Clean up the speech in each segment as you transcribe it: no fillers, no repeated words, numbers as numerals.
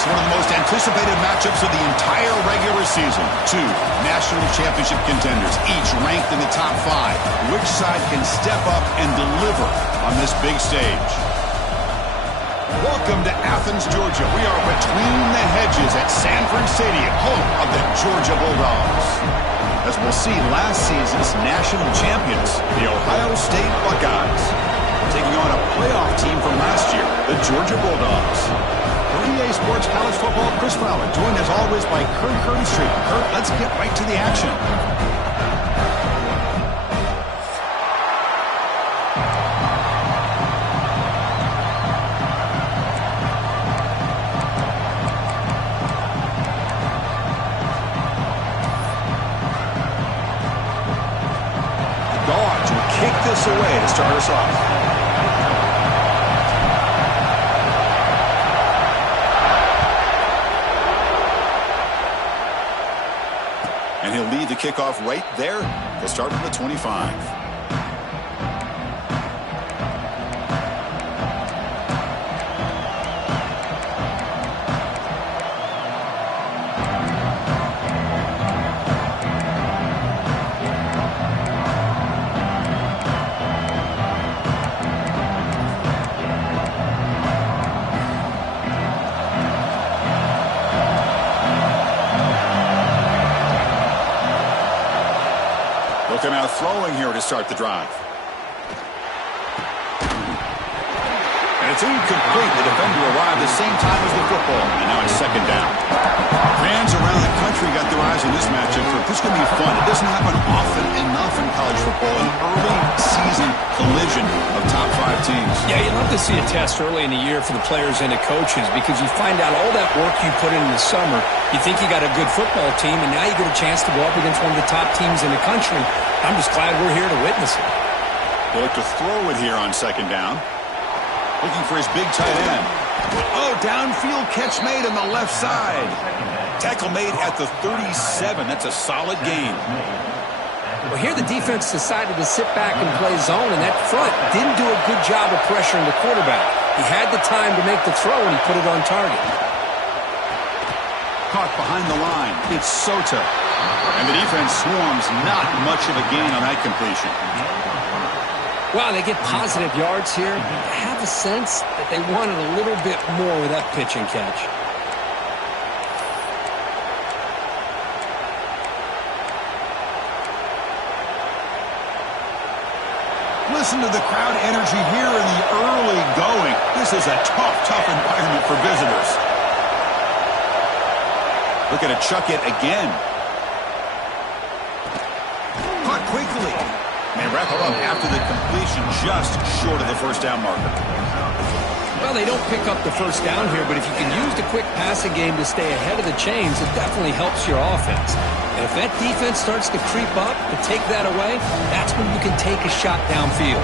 Next, one of the most anticipated matchups of the entire regular season. Two national championship contenders, each ranked in the top 5. Which side can step up and deliver on this big stage? Welcome to Athens, Georgia. We are between the hedges at Sanford Stadium, home of the Georgia Bulldogs. As we'll see, last season's national champions, the Ohio State Buckeyes, taking on a playoff team from last year, the Georgia Bulldogs. For EA Sports College Football, Chris Fowler, joined as always by Kurt Street. Kurt, let's get right to the action. Dogs will kick this away to start us off. And he'll lead the kickoff right there. He'll start from the 25. Looking out throwing here to start the drive. And it's incomplete. The defender arrived at the same time as the football. And now it's second down. Fans around the country got their eyes on this matchup. This is going to be fun. It doesn't happen often enough in college football. An early season collision of top 5 teams. Yeah, you love to see a test early in the year for the players and the coaches because you find out all that work you put in the summer. You think you got a good football team, and now you get a chance to go up against one of the top teams in the country. I'm just glad we're here to witness it. He'll look to throw it here on second down. Looking for his big tight end. Oh, downfield catch made on the left side. Tackle made at the 37. That's a solid gain. Well, here the defense decided to sit back and play zone, and that front didn't do a good job of pressuring the quarterback. He had the time to make the throw, and he put it on target. Caught behind the line. It's Sota. And the defense swarms. Not much of a gain on that completion. Wow, they get positive yards here. I have a sense that they wanted a little bit more with that pitch and catch. Listen to the crowd energy here in the early going. This is a tough environment for visitors. Looking to chuck it again. Caught quickly. They wrap it up after the completion, just short of the first down marker. Well, they don't pick up the first down here, but if you can use the quick passing game to stay ahead of the chains, it definitely helps your offense. And if that defense starts to creep up and take that away, that's when you can take a shot downfield.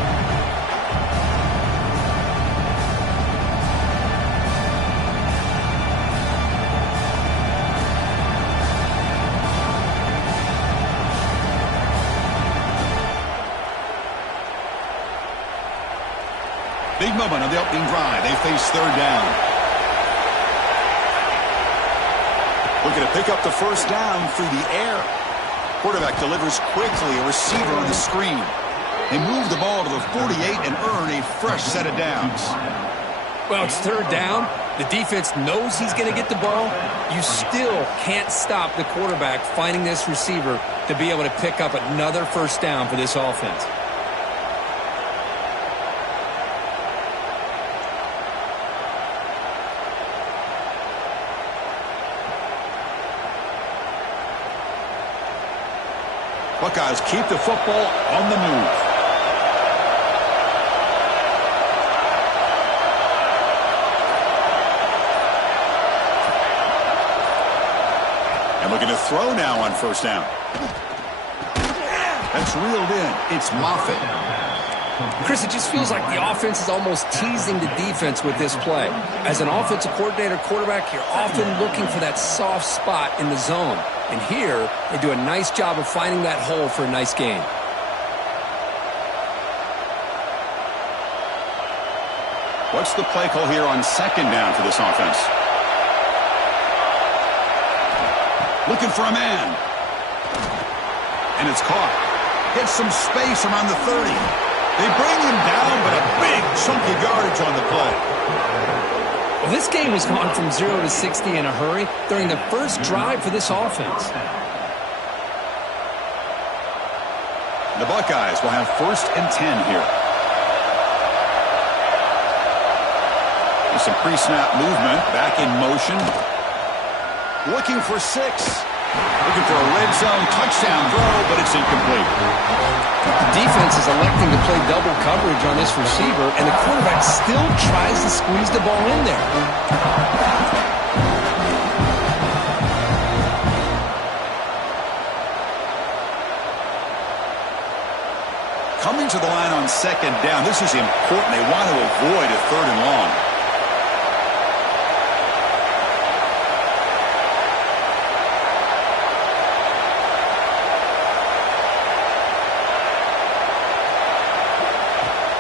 Big moment on the opening drive. They face third down. Looking to pick up the first down through the air. Quarterback delivers quickly. A receiver on the screen. They move the ball to the 48 and earn a fresh set of downs. Well, it's third down. The defense knows he's going to get the ball. You still can't stop the quarterback finding this receiver to be able to pick up another first down for this offense. Buckeyes keep the football on the move. And looking to throw now on first down. That's reeled in. It's Moffitt. Chris, it just feels like the offense is almost teasing the defense with this play. As an offensive coordinator quarterback, you're often looking for that soft spot in the zone. And here, they do a nice job of finding that hole for a nice gain. What's the play call here on second down for this offense? Looking for a man. And it's caught. Gets some space around the 30. They bring him down, but a big chunk of yardage on the play. Well, this game has gone from 0 to 60 in a hurry during the first drive for this offense. The Buckeyes will have 1st and 10 here. With some pre-snap movement, back in motion. Looking for 6. Looking for a red zone touchdown throw, but it's incomplete. The defense is electing to play double coverage on this receiver, and the quarterback still tries to squeeze the ball in there. Coming to the line on 2nd down. This is important. They want to avoid a 3rd and long.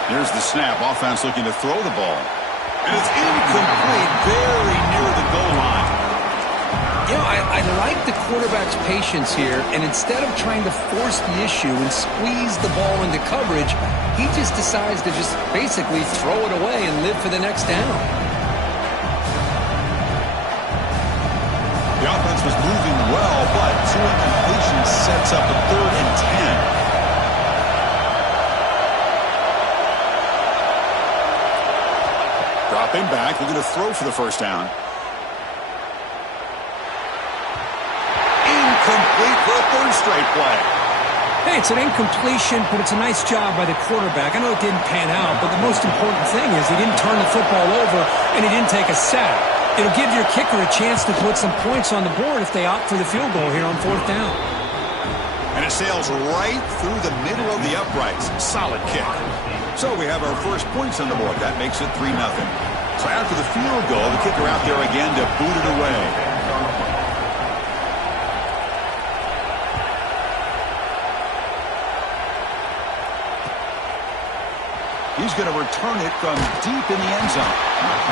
Here's the snap. Offense looking to throw the ball. And it's incomplete, very near the goal line. You know, I like the quarterback's patience here, and instead of trying to force the issue and squeeze the ball into coverage, he just decides to just basically throw it away and live for the next down. The offense was moving well, but 2 incompletions sets up a 3rd and 10. Dropping back, looking to throw for the 1st down. Incomplete for a 3rd straight play. Hey, it's an incompletion, but it's a nice job by the quarterback. I know it didn't pan out, but the most important thing is he didn't turn the football over and he didn't take a sack. It'll give your kicker a chance to put some points on the board if they opt for the field goal here on 4th down. And it sails right through the middle of the uprights. Solid kick. So we have our first points on the board. That makes it 3-0. So after the field goal, the kicker out there again to boot it away. He's going to return it from deep in the end zone.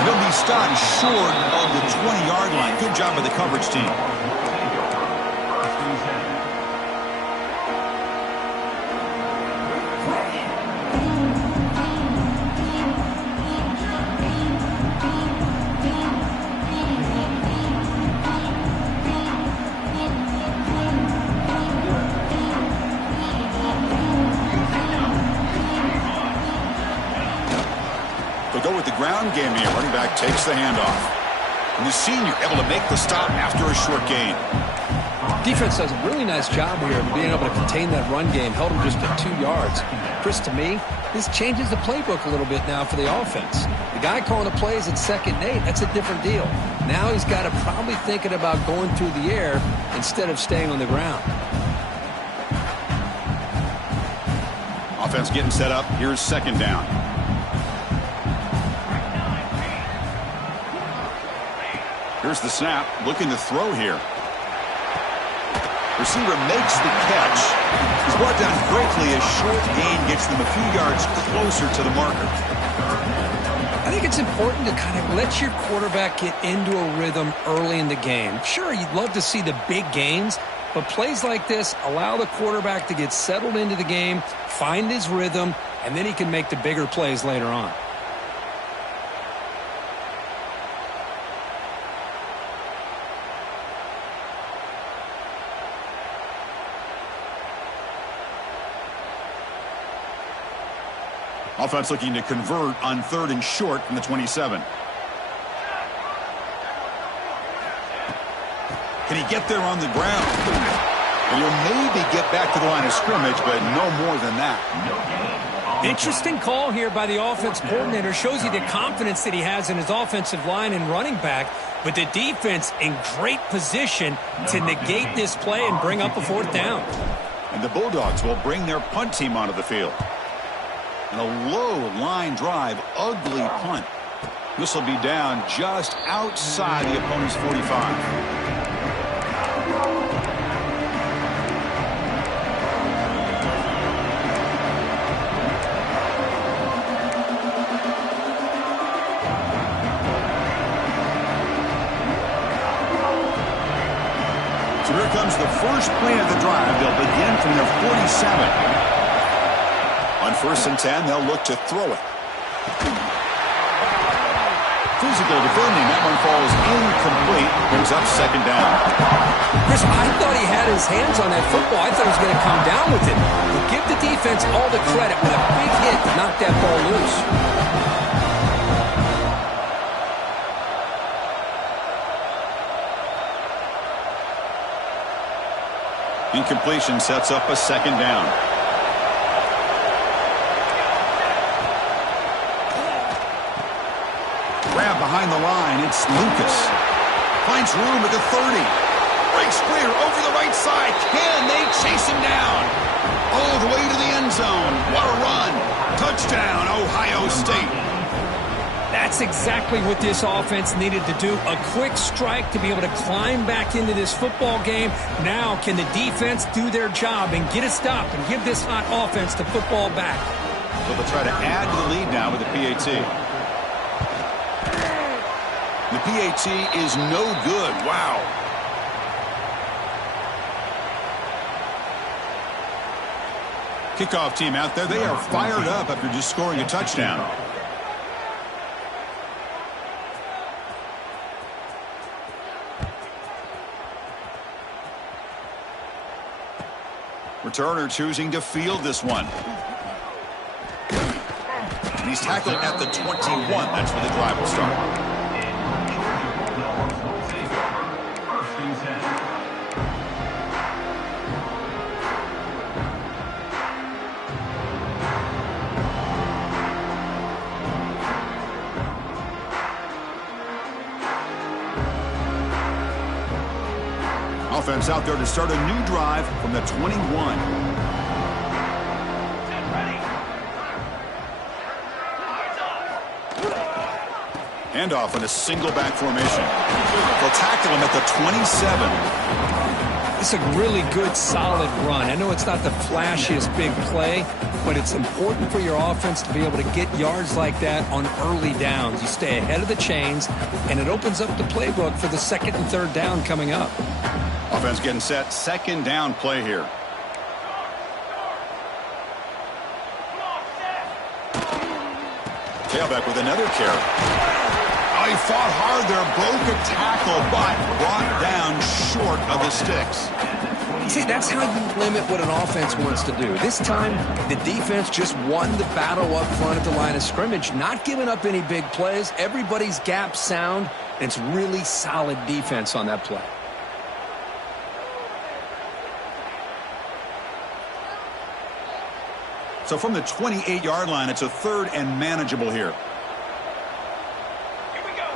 He'll be stopped short of the 20-yard line. Good job by the coverage team. Go with the ground game here. Running back takes the handoff. And the senior able to make the stop after a short gain. Defense does a really nice job here of being able to contain that run game. Held him just at 2 yards. Chris, to me, this changes the playbook a little bit now for the offense. The guy calling the plays at 2nd and 8, that's a different deal. Now he's got to probably thinking about going through the air instead of staying on the ground. Offense getting set up. Here's 2nd down. Here's the snap, looking to throw here. Receiver makes the catch. He's brought down quickly. A short gain gets them a few yards closer to the marker. I think it's important to kind of let your quarterback get into a rhythm early in the game. Sure, you'd love to see the big gains, but plays like this allow the quarterback to get settled into the game, find his rhythm, and then he can make the bigger plays later on. Offense looking to convert on 3rd and short from the 27. Can he get there on the ground? And he'll maybe get back to the line of scrimmage, but no more than that. Interesting call here by the offense coordinator. Shows you the confidence that he has in his offensive line and running back, but the defense in great position to negate this play and bring up a 4th down. And the Bulldogs will bring their punt team onto the field. And a low line drive, ugly punt. This will be down just outside the opponent's 45. So here comes the first play of the drive. They'll begin from their 47. On 1st and 10, they'll look to throw it. Physical defending. That one falls incomplete. Brings up 2nd down. Chris, I thought he had his hands on that football. I thought he was going to come down with it. But give the defense all the credit with a big hit to knock that ball loose. Incompletion sets up a 2nd down. Grab behind the line. It's Lucas. Finds room at the 30. Breaks clear over the right side. Can they chase him down? All the way to the end zone. What a run. Touchdown, Ohio State. That's exactly what this offense needed to do. A quick strike to be able to climb back into this football game. Now can the defense do their job and get a stop and give this hot offense the football back? So they'll try to add to the lead now with the PAT. The PAT is no good. Wow. Kickoff team out there. They are fired up after just scoring a touchdown. Returner choosing to field this one. And he's tackled at the 21. That's where the drive will start. Offense out there to start a new drive from the 21. Handoff in a single back formation. They'll tackle him at the 27. It's a really good, solid run. I know it's not the flashiest big play, but it's important for your offense to be able to get yards like that on early downs. You stay ahead of the chains, and it opens up the playbook for the 2nd and 3rd down coming up. Offense getting set. 2nd down play here. Tailback with another carry. Oh, he fought hard there. Broke a tackle, but brought down short of the sticks. See, that's how you limit what an offense wants to do. This time, the defense just won the battle up front at the line of scrimmage, not giving up any big plays. Everybody's gap sound, and it's really solid defense on that play. So from the 28-yard line, it's a 3rd and manageable here. Here we go.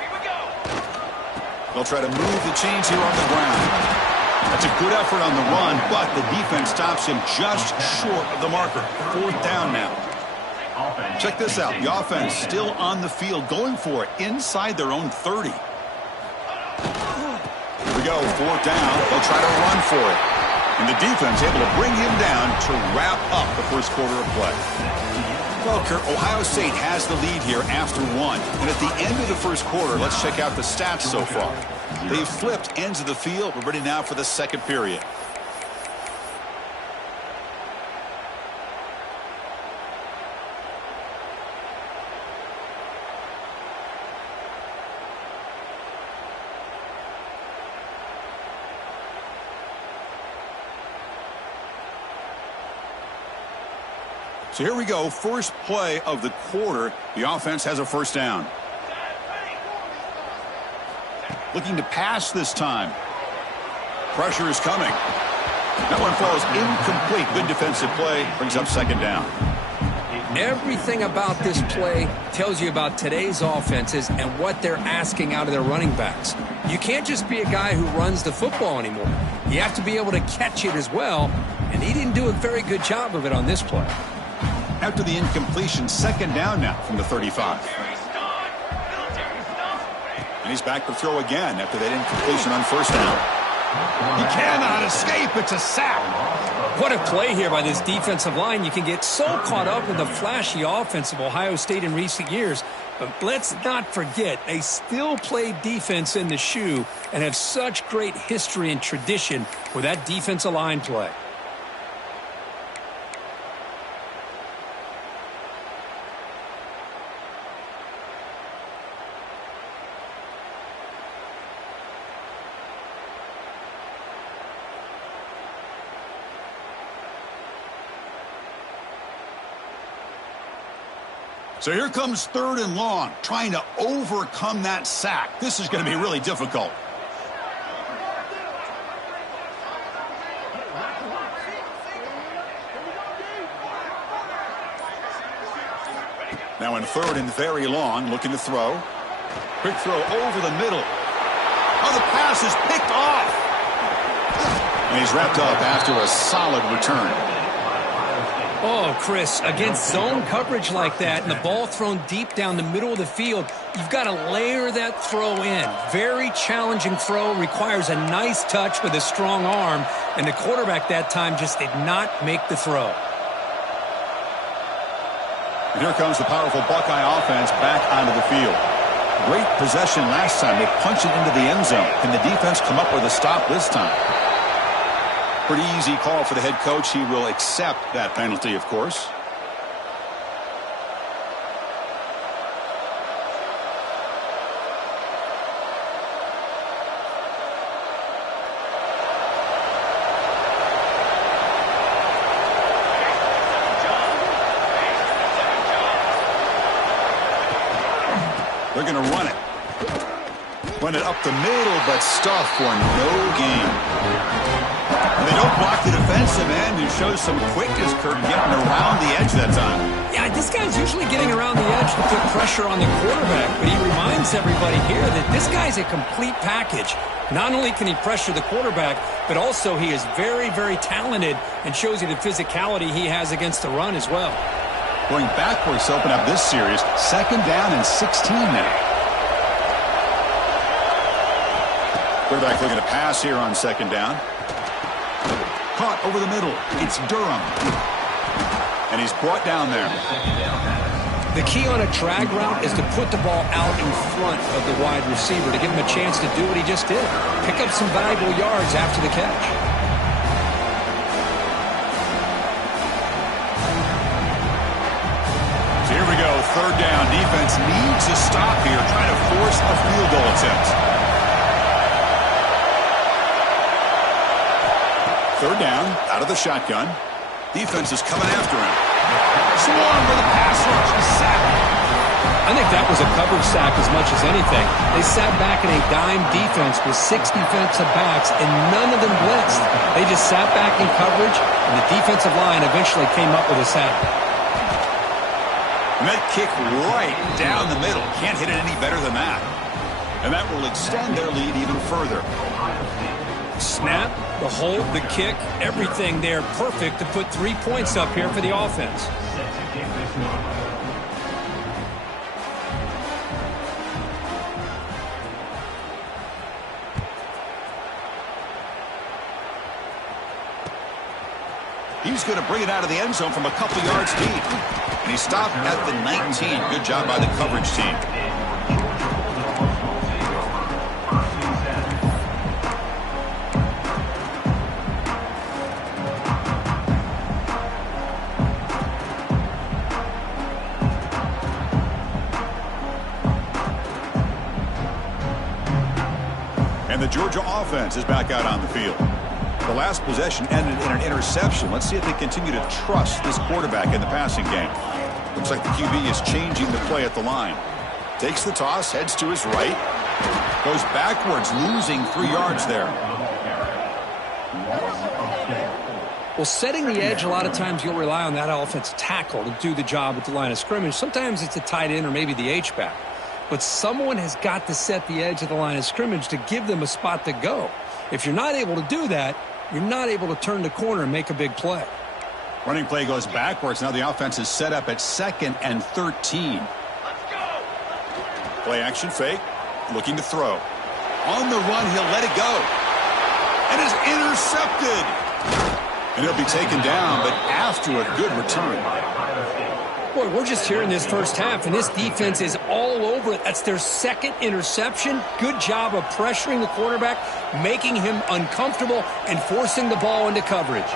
They'll try to move the chains here on the ground. That's a good effort on the run, but the defense stops him just short of the marker. 4th down now. Check this out. The offense still on the field, going for it inside their own 30. Here we go, 4th down. They'll try to run for it. And the defense able to bring him down to wrap up the first quarter of play. Well, Kurt, Ohio State has the lead here after 1. And at the end of the first quarter, let's check out the stats so far. They've flipped ends of the field. We're ready now for the 2nd period. So here we go, first play of the quarter. The offense has a 1st down. Looking to pass this time. Pressure is coming. That one falls incomplete. Good defensive play. Brings up 2nd down. Everything about this play tells you about today's offenses and what they're asking out of their running backs. You can't just be a guy who runs the football anymore. You have to be able to catch it as well, and he didn't do a very good job of it on this play. After the incompletion, 2nd down now from the 35. And he's back to throw again after that incompletion on 1st down. He cannot escape. It's a sack. What a play here by this defensive line. You can get so caught up in the flashy offense of Ohio State in recent years. But let's not forget, they still play defense in the shoe and have such great history and tradition with that defensive line play. So here comes 3rd and long, trying to overcome that sack. This is going to be really difficult. Now in 3rd and very long, looking to throw. Quick throw over the middle. Oh, the pass is picked off. And he's wrapped up after a solid return. Oh, Chris, against zone coverage like that and the ball thrown deep down the middle of the field, you've got to layer that throw in. Very challenging throw, requires a nice touch with a strong arm, and the quarterback that time just did not make the throw. And here comes the powerful Buckeye offense back onto the field. Great possession last time. They punched it into the end zone. Can the defense come up with a stop this time? Pretty easy call for the head coach. He will accept that penalty, of course. They're going to run it. Run it up the middle, but stuff for no gain. They don't block the defensive end, who shows some quickness, Kurt, getting around the edge that time. Yeah, this guy's usually getting around the edge to put pressure on the quarterback, but he reminds everybody here that this guy's a complete package. Not only can he pressure the quarterback, but also he is very, very talented and shows you the physicality he has against the run as well. Going backwards to open up this series, 2nd down and 16 now. Quarterback looking to pass here on 2nd down. Caught over the middle. It's Durham. And he's brought down there. The key on a drag route is to put the ball out in front of the wide receiver to give him a chance to do what he just did. Pick up some valuable yards after the catch. So here we go. 3rd down. Defense needs a stop here, trying to force a field goal attempt. 3rd down, out of the shotgun. Defense is coming after him. Swarm with a pass rush, a sack. I think that was a coverage sack as much as anything. They sat back in a dime defense with 6 defensive backs, and none of them blitzed. They just sat back in coverage, and the defensive line eventually came up with a sack. And that kick right down the middle. Can't hit it any better than that. And that will extend their lead even further. Snap, the hold, the kick, everything there perfect to put 3 points up here for the offense. He's going to bring it out of the end zone from a couple yards deep. And he stopped at the 19. Good job by the coverage team. And the Georgia offense is back out on the field. The last possession ended in an interception. Let's see if they continue to trust this quarterback in the passing game. Looks like the QB is changing the play at the line. Takes the toss, heads to his right. Goes backwards, losing 3 yards there. Well, setting the edge, a lot of times you'll rely on that offensive tackle to do the job at the line of scrimmage. Sometimes it's a tight end or maybe the H-back. But someone has got to set the edge of the line of scrimmage to give them a spot to go. If you're not able to do that, you're not able to turn the corner and make a big play. Running play goes backwards. Now the offense is set up at 2nd and 13. Let's go. Play action fake. Looking to throw. On the run, he'll let it go. and is intercepted. And he'll be taken down, but after a good return. Boy, we're just here in this first half, and this defense is all over it. That's their second interception. Good job of pressuring the quarterback, making him uncomfortable, and forcing the ball into coverage.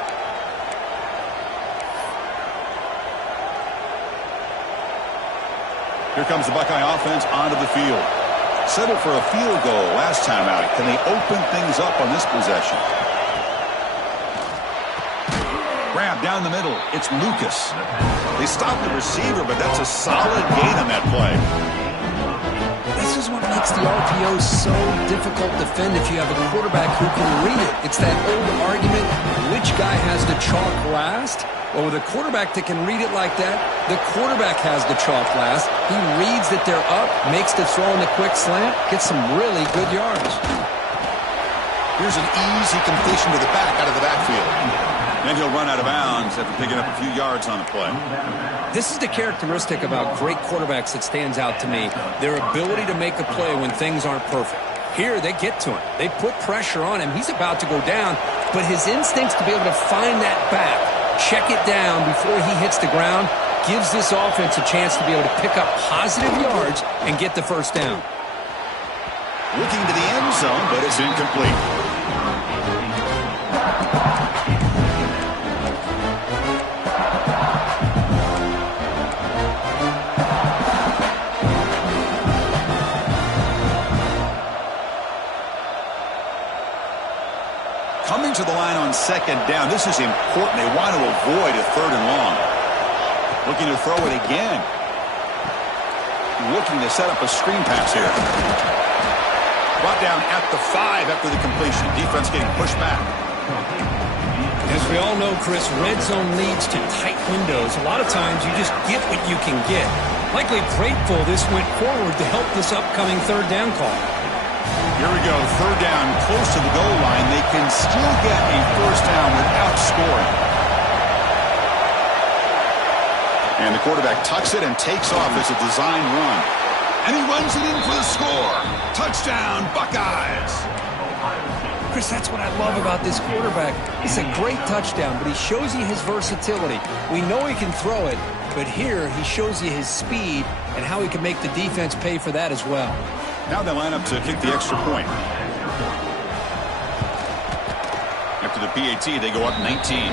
Here comes the Buckeye offense onto the field. Settled for a field goal last time out. Can they open things up on this possession? Grab down the middle. It's Lucas. They stop the receiver, but that's a solid gain on that play. This is what makes the RPO so difficult to defend if you have a quarterback who can read it. It's that old argument, which guy has the chalk last? Well, with a quarterback that can read it like that, the quarterback has the chalk last. He reads that they're up, makes the throw in the quick slant, gets some really good yards. Here's an easy completion to the back out of the backfield. And he'll run out of bounds after picking up a few yards on the play. This is the characteristic about great quarterbacks that stands out to me. Their ability to make a play when things aren't perfect. Here, they get to him. They put pressure on him. He's about to go down, but his instincts to be able to find that back, check it down before he hits the ground, gives this offense a chance to be able to pick up positive yards and get the first down. Looking to the end zone, but it's incomplete. Coming to the line on second down. This is important. They want to avoid a third and long. Looking to throw it again. Looking to set up a screen pass here. Brought down at the 5 after the completion. Defense getting pushed back. As we all know, Chris, red zone leads to tight windows. A lot of times you just get what you can get. Likely grateful this went forward to help this upcoming third down call. Here we go. Third down close to the goal line. They can still get a first down without scoring. And the quarterback tucks it and takes off as a design run. And he runs it in for the score. Touchdown, Buckeyes. Chris, that's what I love about this quarterback. It's a great touchdown, but he shows you his versatility. We know he can throw it, but here he shows you his speed and how he can make the defense pay for that as well. Now they line up to kick the extra point. After the PAT, they go up 19.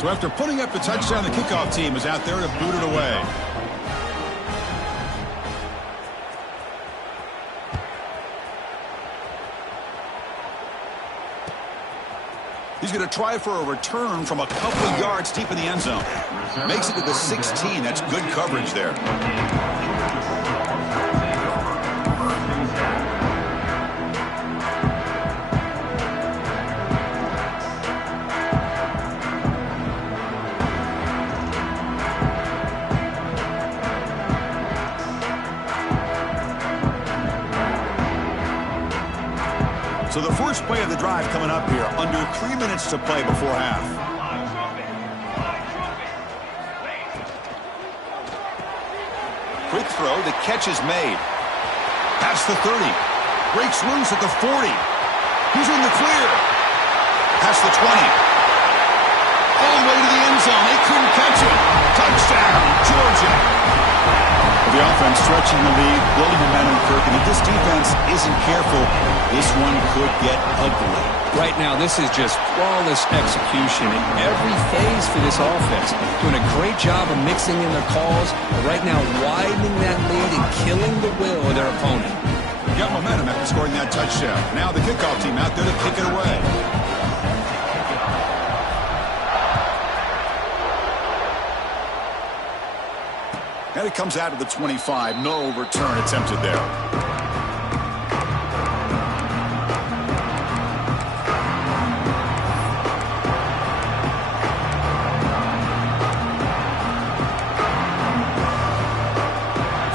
So after putting up the touchdown, the kickoff team is out there to boot it away. He's going to try for a return from a couple of yards deep in the end zone. Makes it to the 16. That's good coverage there. So the first play of the drive coming up here, under 3 minutes to play before half. Quick throw, the catch is made. Past the 30. Breaks loose at the 40. He's in the clear. Past the 20. All the way to the end zone. They couldn't catch it. Touchdown, Georgia. The offense stretching the lead, building momentum, Kirk, and if this defense isn't careful, this one could get ugly. Right now, this is just flawless execution in every phase for this offense. Doing a great job of mixing in their calls, but right now widening that lead and killing the will of their opponent. Got momentum after scoring that touchdown. Now the kickoff team out there to kick it away. And it comes out of the 25. No return attempted there.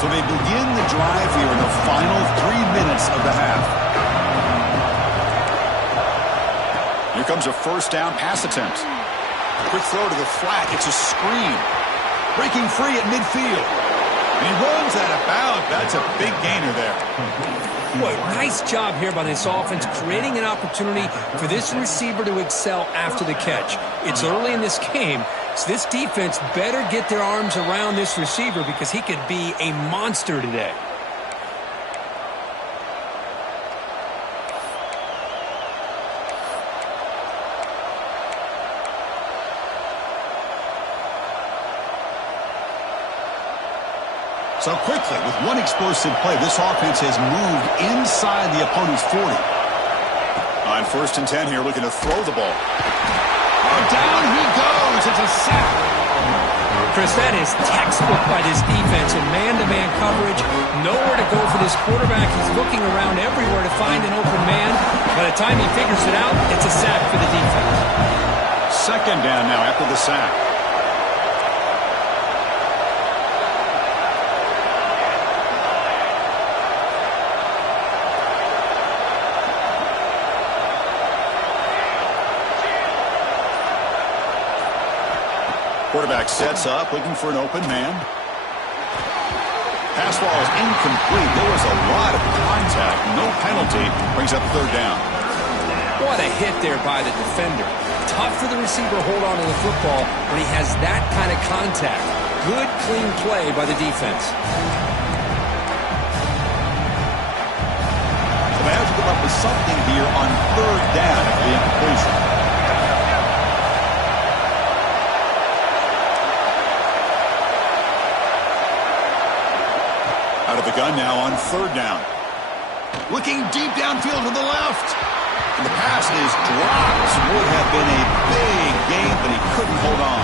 So they begin the drive here in the final 3 minutes of the half. Here comes a first down pass attempt. Quick throw to the flat. It's a screen. Breaking free at midfield. And he runs out of bounds. That's a big gainer there. Boy, nice job here by this offense, creating an opportunity for this receiver to excel after the catch. It's early in this game, so this defense better get their arms around this receiver because he could be a monster today. So quickly, with one explosive play, this offense has moved inside the opponent's 40. On 1st and 10 here, looking to throw the ball. Oh, down he goes. It's a sack. Chris, that is textbook by this defense in man-to-man coverage. Nowhere to go for this quarterback. He's looking around everywhere to find an open man. By the time he figures it out, it's a sack for the defense. 2nd down now after the sack. Quarterback sets up, looking for an open man. Pass ball is incomplete. There was a lot of contact. No penalty. Brings up 3rd down. What a hit there by the defender. Tough for the receiver to hold on to the football when he has that kind of contact. Good, clean play by the defense. So they have to come up with something here on 3rd down at the incompletion. Out of the gun now on 3rd down. Looking deep downfield to the left. And the pass is dropped. Would have been a big gain, but he couldn't hold on.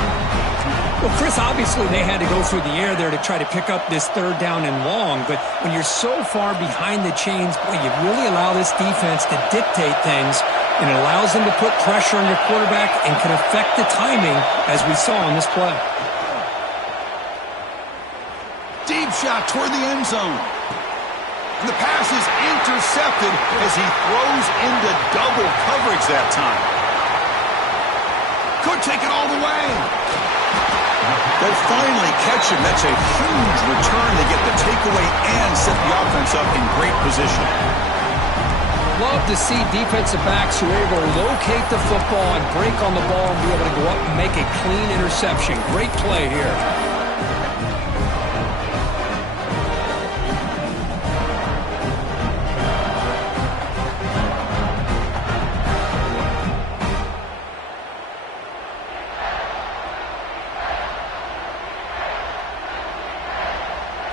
Well, Chris, obviously they had to go through the air there to try to pick up this 3rd down and long. But when you're so far behind the chains, boy, you really allow this defense to dictate things. And it allows them to put pressure on your quarterback and can affect the timing, as we saw on this play. Deep shot toward the end zone. And the pass is intercepted as he throws into double coverage that time. Could take it all the way. They'll finally catch him. That's a huge return to get the takeaway and set the offense up in great position. Love to see defensive backs who are able to locate the football and break on the ball and be able to go up and make a clean interception. Great play here.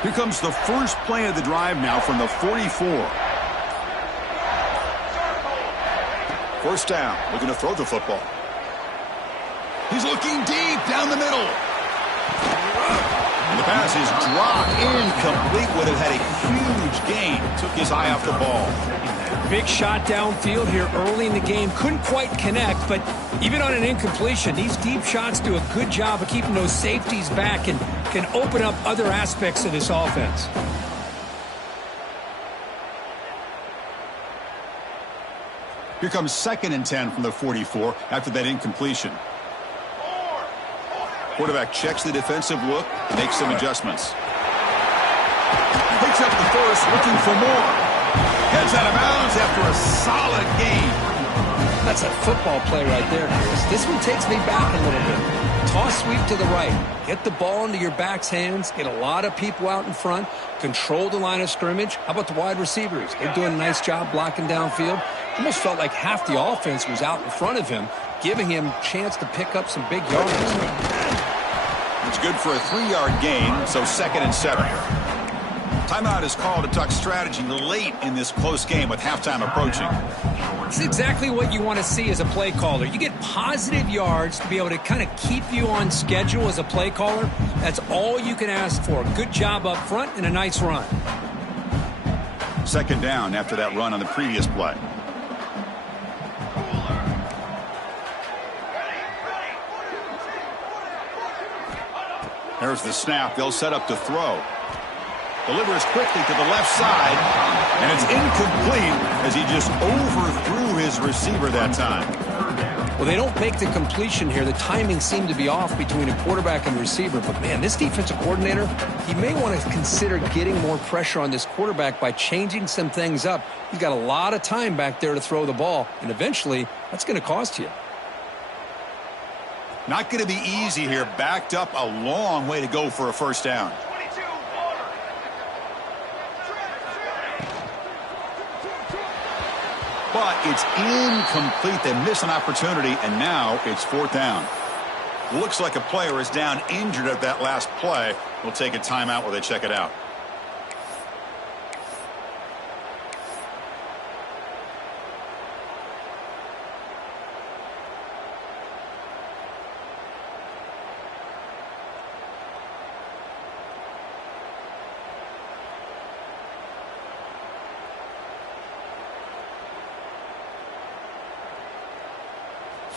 Here comes the first play of the drive now from the 44. 1st down, looking to throw the football. He's looking deep down the middle. And the pass is dropped incomplete. Would have had a huge gain. Took his eye off the ball. Big shot downfield here early in the game. Couldn't quite connect, but even on an incompletion, these deep shots do a good job of keeping those safeties back and can open up other aspects of this offense. Here comes 2nd and 10 from the 44 after that incompletion. Quarterback checks the defensive look, makes some adjustments. Picks up the first, looking for more. Heads out of bounds after a solid gain. That's a football play right there, Chris. This one takes me back a little bit. Toss sweep to the right. Get the ball into your back's hands. Get a lot of people out in front. Control the line of scrimmage. How about the wide receivers? They're doing a nice job blocking downfield. Almost felt like half the offense was out in front of him, giving him a chance to pick up some big yards. It's good for a 3-yard gain, so 2nd and 7. Timeout is called to talk strategy late in this close game with halftime approaching. It's exactly what you want to see as a play caller. You get positive yards to be able to kind of keep you on schedule as a play caller. That's all you can ask for. Good job up front and a nice run. 2nd down after that run on the previous play. There's the snap. They'll set up to throw. Delivers quickly to the left side, and it's incomplete as he just overthrew his receiver that time. Well, they don't make the completion here. The timing seemed to be off between a quarterback and receiver. But, man, this defensive coordinator, he may want to consider getting more pressure on this quarterback by changing some things up. He's got a lot of time back there to throw the ball, and eventually that's going to cost you. Not going to be easy here. Backed up a long way to go for a first down. But it's incomplete. They miss an opportunity, and now it's fourth down. Looks like a player is down injured at that last play. We'll take a timeout while they check it out.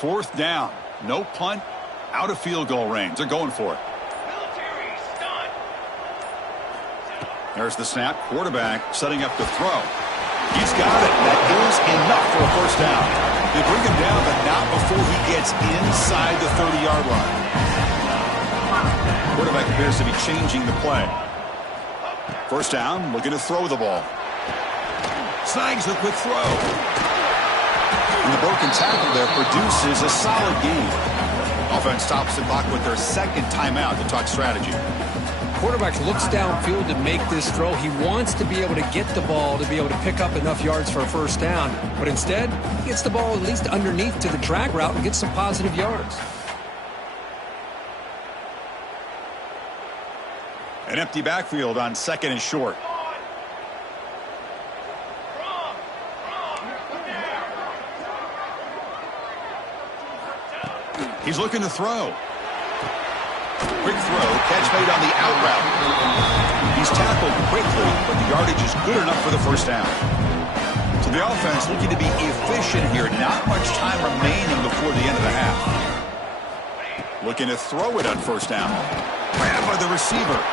Fourth down. No punt. Out of field goal range. They're going for it. There's the snap. Quarterback setting up to throw. He's got it. That is enough for a first down. They bring him down, but not before he gets inside the 30-yard line. Quarterback appears to be changing the play. First down, looking to throw the ball. Snags the quick throw. And the broken tackle there produces a solid gain. Offense stops the clock with their second timeout to talk strategy. Quarterback looks downfield to make this throw. He wants to be able to get the ball to be able to pick up enough yards for a first down. But instead, he gets the ball at least underneath to the drag route and gets some positive yards. An empty backfield on second and short. He's looking to throw. Quick throw, catch made on the out route. He's tackled quickly, but the yardage is good enough for the first down. So the offense looking to be efficient here. Not much time remaining before the end of the half. Looking to throw it on first down. Grabbed by the receiver.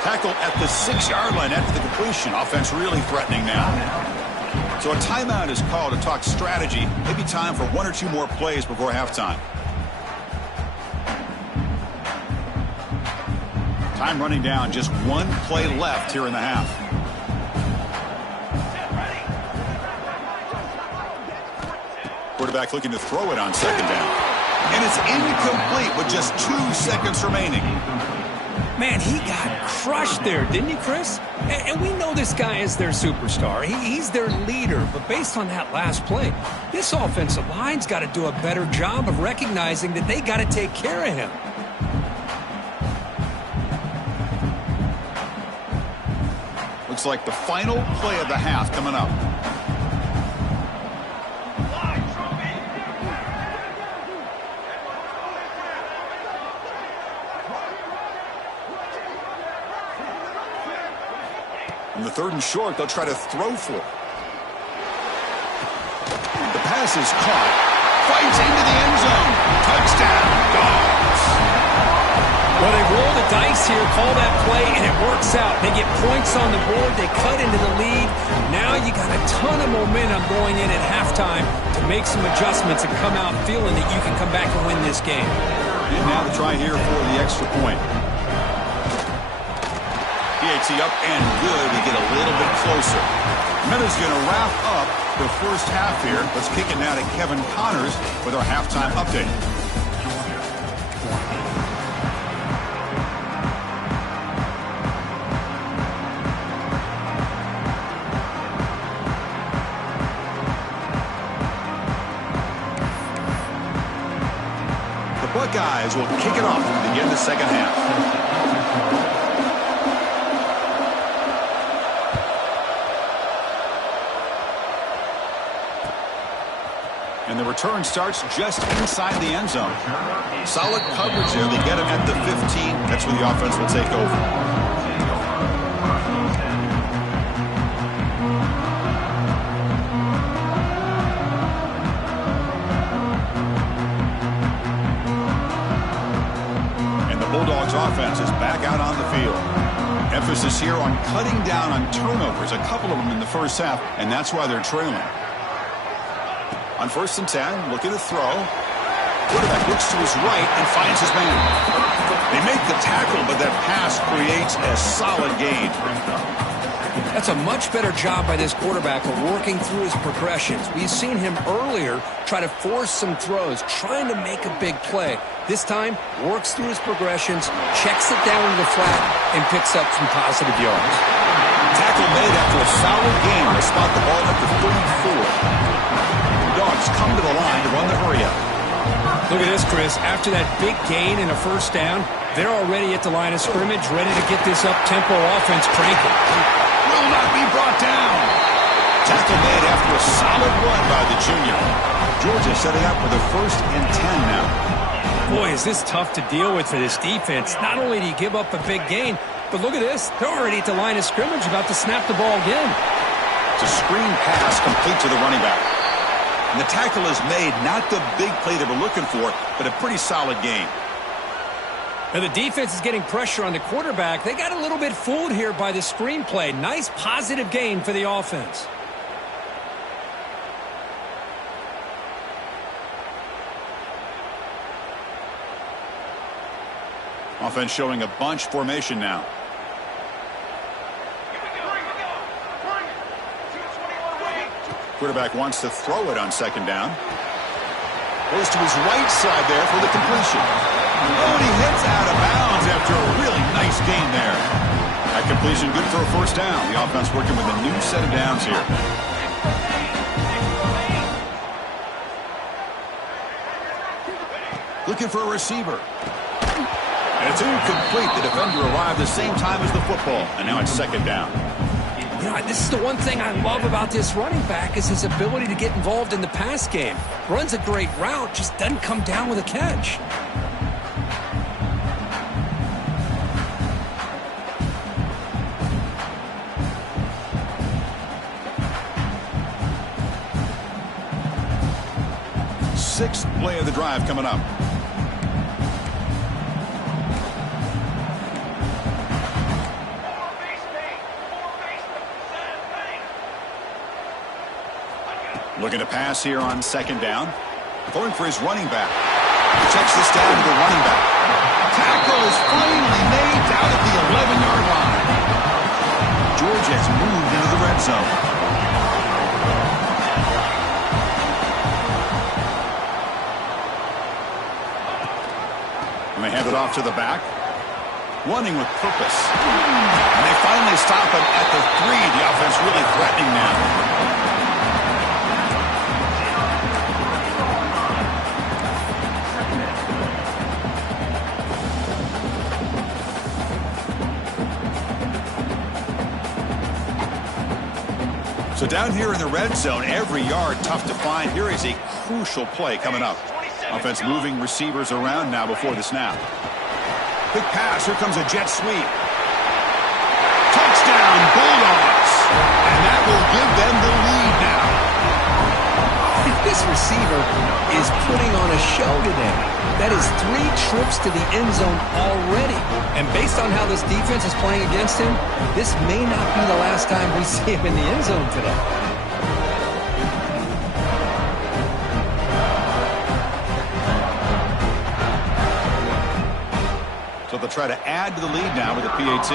Tackled at the 6-yard line after the completion. Offense really threatening now. So a timeout is called to talk strategy. Maybe time for one or two more plays before halftime. Time running down, just one play left here in the half. Quarterback looking to throw it on second down. And it's incomplete with just 2 seconds remaining. Man, he got crushed there, didn't he, Chris? And we know this guy is their superstar. He's their leader. But based on that last play, this offensive line's got to do a better job of recognizing that they got to take care of him. Looks like the final play of the half coming up. On the third and short, they'll try to throw for it. The pass is caught. Fights into the end zone. Touchdown, Dogs. Well, they roll the dice here, call that play, and it works out. They get points on the board. They cut into the lead. Now you got a ton of momentum going in at halftime to make some adjustments and come out feeling that you can come back and win this game. And now the try here for the extra point. PAT up and good. We get a little bit closer. Meta's going to wrap up the first half here. Let's kick it now to Kevin Connors with our halftime update. Buckeyes will kick it off to begin the second half. And the return starts just inside the end zone. Solid coverage there. They get him at the 15. That's where the offense will take over. Bulldogs offense is back out on the field. Emphasis here on cutting down on turnovers, a couple of them in the first half, and that's why they're trailing. On 1st and 10, looking to throw. Quarterback looks to his right and finds his man. They make the tackle, but that pass creates a solid gain. That's a much better job by this quarterback of working through his progressions. We've seen him earlier try to force some throws, trying to make a big play. This time, works through his progressions, checks it down to the flat, and picks up some positive yards. Tackle made after a solid gain to spot the ball at the 34. The Dogs come to the line to run the hurry-up. Look at this, Chris. After that big gain and a first down, they're already at the line of scrimmage, ready to get this up-tempo offense cranking. Will not be brought down. Tackle made after a solid run by the junior. Georgia setting up for the 1st and 10 now. Boy, is this tough to deal with for this defense. Not only do you give up a big gain, but look at this. They're already at the line of scrimmage about to snap the ball again. It's a screen pass complete to the running back. And the tackle is made, not the big play they were looking for, but a pretty solid gain. Now the defense is getting pressure on the quarterback. They got a little bit fooled here by the screen play. Nice positive gain for the offense. Offense showing a bunch formation now. Quarterback wants to throw it on 2nd down. Goes to his right side there for the completion. Oh, and he hits out of bounds after a really nice gain there. That completion good for a 1st down. The offense working with a new set of downs here. Looking for a receiver. And it's incomplete. The defender arrived the same time as the football. And now it's 2nd down. You know, this is the one thing I love about this running back is his ability to get involved in the pass game. Runs a great route, just doesn't come down with a catch. Sixth play of the drive coming up. Looking to pass here on 2nd down. Going for his running back. He checks this down to the running back. Tackle is finally made down at the 11-yard line. Georgia has moved into the red zone. And they hand it off to the back. Running with purpose. And they finally stop him at the 3. The offense really threatening now. So down here in the red zone, every yard tough to find. Here is a crucial play coming up. Offense moving receivers around now before the snap. Big pass. Here comes a jet sweep. Touchdown, Bulldogs. And that will give them the lead now. This receiver is putting on a show today. That is 3 trips to the end zone already. And based on how this defense is playing against him, this may not be the last time we see him in the end zone today. So they'll try to add to the lead now with a PAT.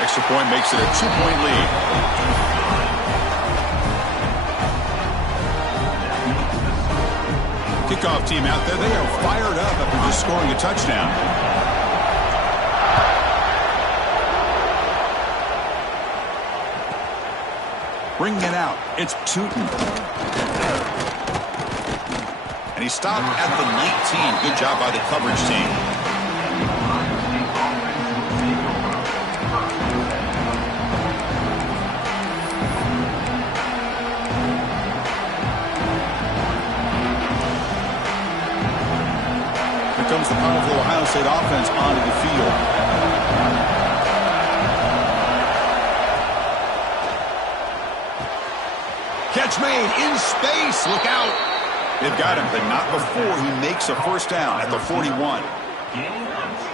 Extra point makes it a 2-point lead. Kickoff team out there. They are fired up after just scoring a touchdown. Bringing it out. It's Tootin. And he stopped at the 19. Good job by the coverage team. Comes the powerful Ohio State offense onto the field. Catch made in space. Look out. They've got him, but not before he makes a 1st down at the 41.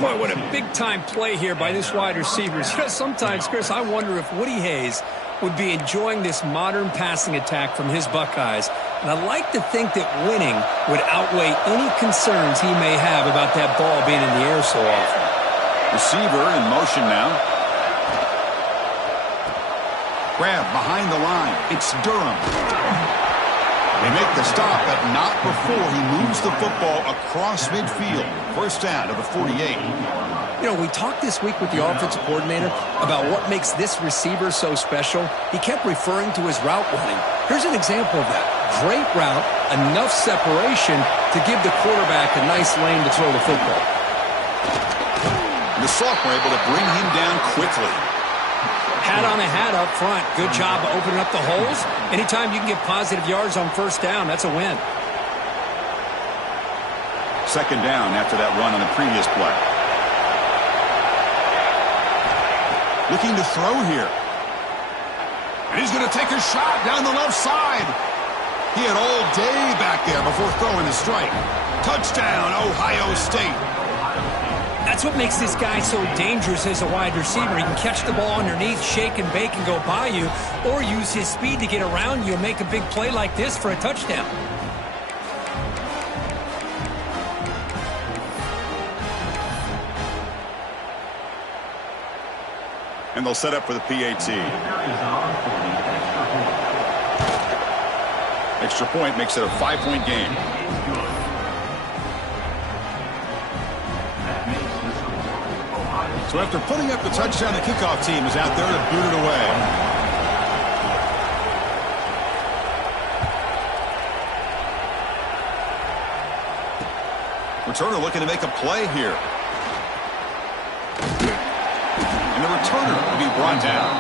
Boy, what a big-time play here by this wide receiver. You know, sometimes, Chris, I wonder if Woody Hayes would be enjoying this modern passing attack from his Buckeyes And I like to think that winning would outweigh any concerns he may have about that ball being in the air so often. Receiver in motion now. Grab behind the line. It's Durham. They make the stop, but not before he moves the football across midfield. First down to the 48. You know, we talked this week with the offensive coordinator about what makes this receiver so special. He kept referring to his route running. Here's an example of that. Great route, enough separation to give the quarterback a nice lane to throw the football. The sophomore able to bring him down quickly. Hat on a hat up front. Good job of opening up the holes. Anytime you can get positive yards on first down, that's a win. Second down after that run on the previous play. Looking to throw here. And he's going to take a shot down the left side. He had all day back there before throwing the strike. Touchdown, Ohio State. That's what makes this guy so dangerous as a wide receiver. He can catch the ball underneath, shake and bake and go by you, or use his speed to get around you and make a big play like this for a touchdown. And they'll set up for the PAT. Extra point makes it a 5-point game. So after putting up the touchdown, the kickoff team is out there to boot it away. Returner looking to make a play here. And the returner will be brought down.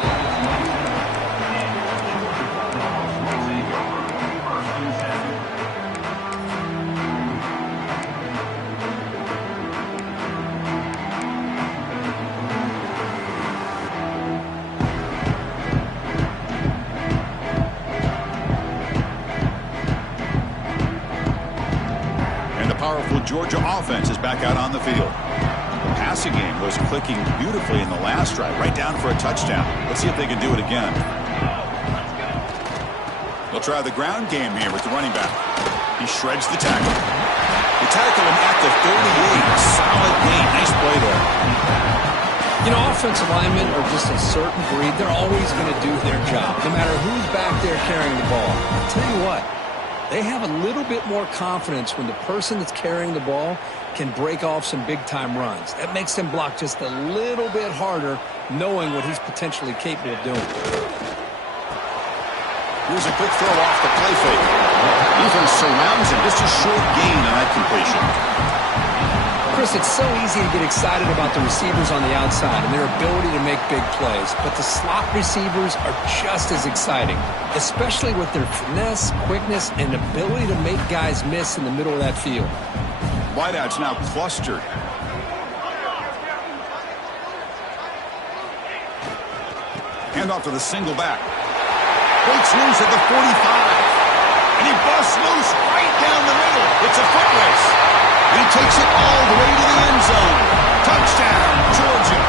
Georgia offense is back out on the field. The passing game was clicking beautifully in the last drive, right down for a touchdown. Let's see if they can do it again. They'll try the ground game here with the running back. He shreds the tackle. They tackle him at the 38. Solid gain. Nice play there. You know, offensive linemen are just a certain breed. They're always going to do their job, no matter who's back there carrying the ball. I'll tell you what. They have a little bit more confidence when the person that's carrying the ball can break off some big-time runs. That makes them block just a little bit harder, knowing what he's potentially capable of doing. Here's a quick throw off the play fake. Defense surrounds him. Just a short gain on that completion. Chris, it's so easy to get excited about the receivers on the outside and their ability to make big plays, but the slot receivers are just as exciting, especially with their finesse, quickness, and ability to make guys miss in the middle of that field. Wideouts now clustered. Hand off to the single back. Breaks loose at the 45. And he busts loose right down the middle. It's a foot race. And he takes it all the way to the end zone. Touchdown, Georgia.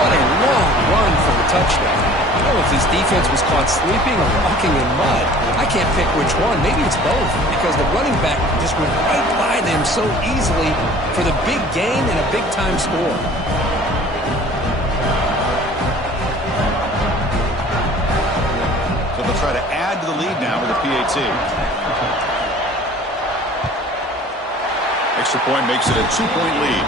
What a long run for the touchdown. I don't know if his defense was caught sleeping or walking in mud. I can't pick which one. Maybe it's both, because the running back just went right by them so easily for the big gain and a big-time score. So they'll try to add to the lead now with a PAT. Extra point makes it a 2-point lead.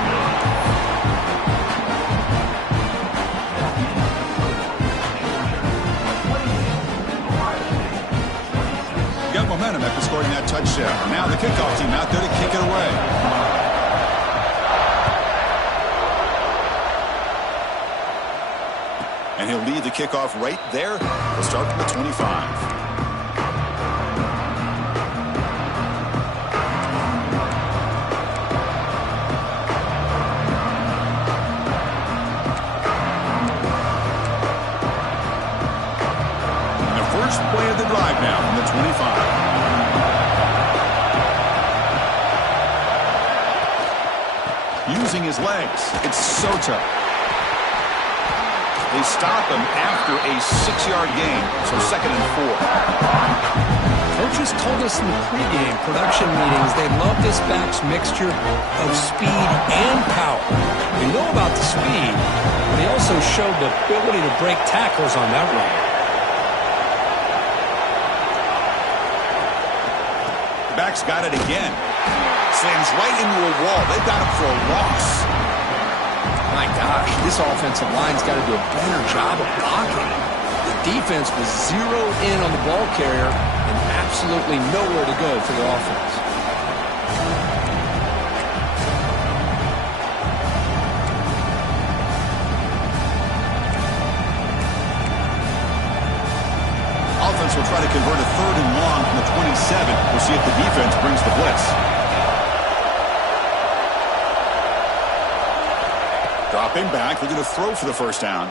Got momentum after scoring that touchdown. Now the kickoff team out there to kick it away. And he'll lead the kickoff right there. We'll start from the 25. Play of the drive now from the 25. Using his legs. It's Soto. They stop him after a 6-yard gain, so 2nd and 4. Coaches told us in the pregame production meetings they love this back's mixture of speed and power. We know about the speed, but he also showed the ability to break tackles on that run. Back's got it again. Slams right into a wall. They've got him for a loss. My gosh, this offensive line's got to do a better job of blocking. The defense was zeroed in on the ball carrier and absolutely nowhere to go for the offense. Offense will try to convert a 3rd and long from the 27. We'll see if the defense brings the blitz. Dropping back, they're going to throw for the first down.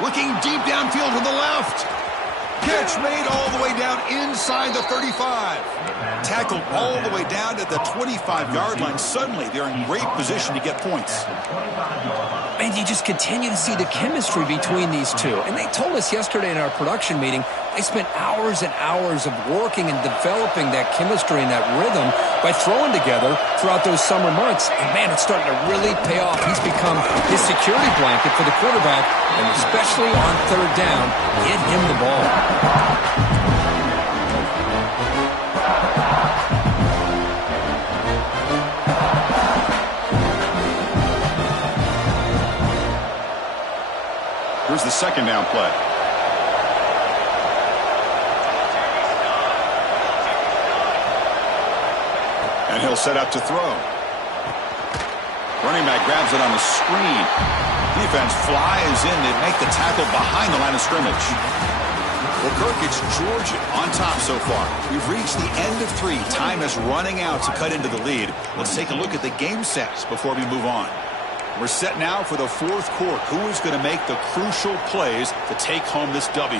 Looking deep downfield to the left. Catch made all the way down inside the 35. Tackled all the way down to the 25-yard line. Suddenly, they're in great position to get points. And you just continue to see the chemistry between these two. And they told us yesterday in our production meeting, they spent hours and hours of working and developing that chemistry and that rhythm by throwing together throughout those summer months. And, man, it's starting to really pay off. He's become his security blanket for the quarterback, and especially on 3rd down, get him the ball. Here's the 2nd down play. And he'll set up to throw. Running back grabs it on the screen. Defense flies in. They make the tackle behind the line of scrimmage. Well, Kirk, it's Georgia on top so far. We've reached the end of 3. Time is running out to cut into the lead. Let's take a look at the game sets before we move on. We're set now for the 4th quarter. Who is going to make the crucial plays to take home this W?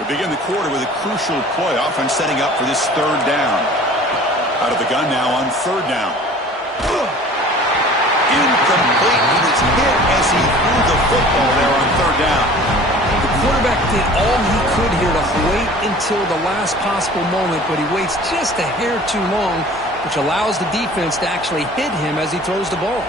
We begin the quarter with a crucial play. Offense setting up for this 3rd down. Out of the gun now on 3rd down. Incomplete. He was hit as he threw the football there on 3rd down. The quarterback did all he could here to wait until the last possible moment, but he waits just a hair too long, which allows the defense to actually hit him as he throws the ball.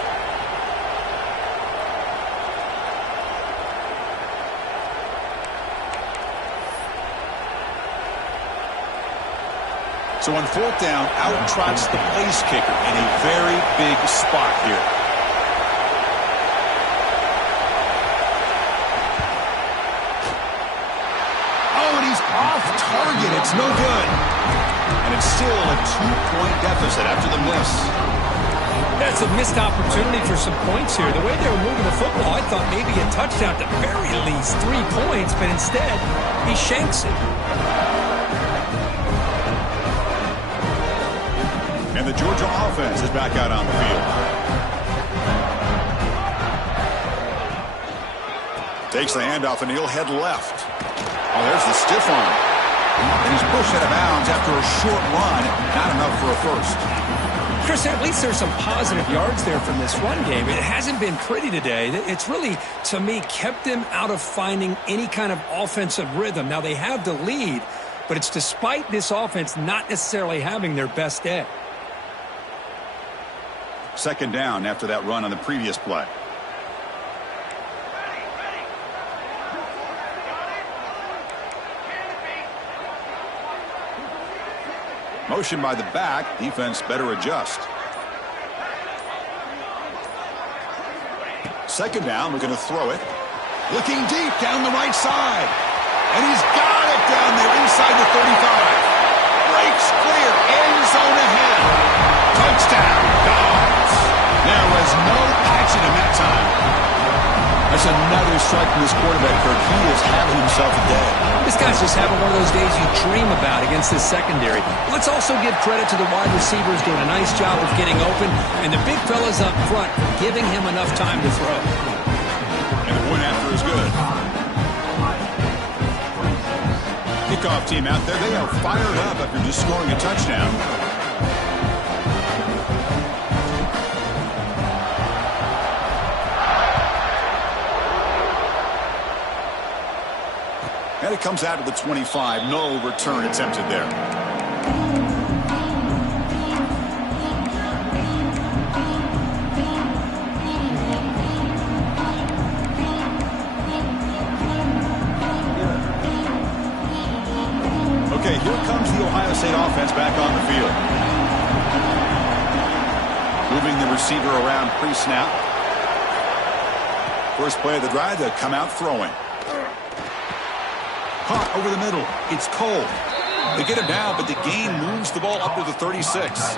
So on 4th down, out trots the place kicker in a very big spot here. Oh, and he's off target. It's no good. And it's still a 2-point deficit after the miss. That's a missed opportunity for some points here. The way they were moving the football, I thought maybe a touchdown at the very least 3 points, but instead he shanks it. And the Georgia offense is back out on the field. Takes the handoff and he'll head left. Oh, there's the stiff arm. And he's pushed out of bounds after a short run. Not enough for a first. Chris, at least there's some positive yards there from this run game. It hasn't been pretty today. It's really, to me, kept them out of finding any kind of offensive rhythm. Now, they have the lead, but it's despite this offense not necessarily having their best day. 2nd down after that run on the previous play. Motion by the back. Defense better adjust. 2nd down. We're going to throw it. Looking deep down the right side. And he's got it down there inside the 35. Breaks clear. End zone ahead. Touchdown, Dogs. There was no action in that time. That's another strike from this quarterback, Kirk. He is having himself a day. This guy's just having one of those days you dream about against this secondary. Let's also give credit to the wide receivers doing a nice job of getting open, and the big fellas up front for giving him enough time to throw. And the point after is good. Kickoff team out there. They are fired up after just scoring a touchdown. And it comes out to the 25. No return attempted there. Okay, here comes the Ohio State offense back on the field. Moving the receiver around pre-snap. First play of the drive, they'll come out throwing. Caught over the middle. It's Cole. They get him down, but the gain moves the ball up to the 36.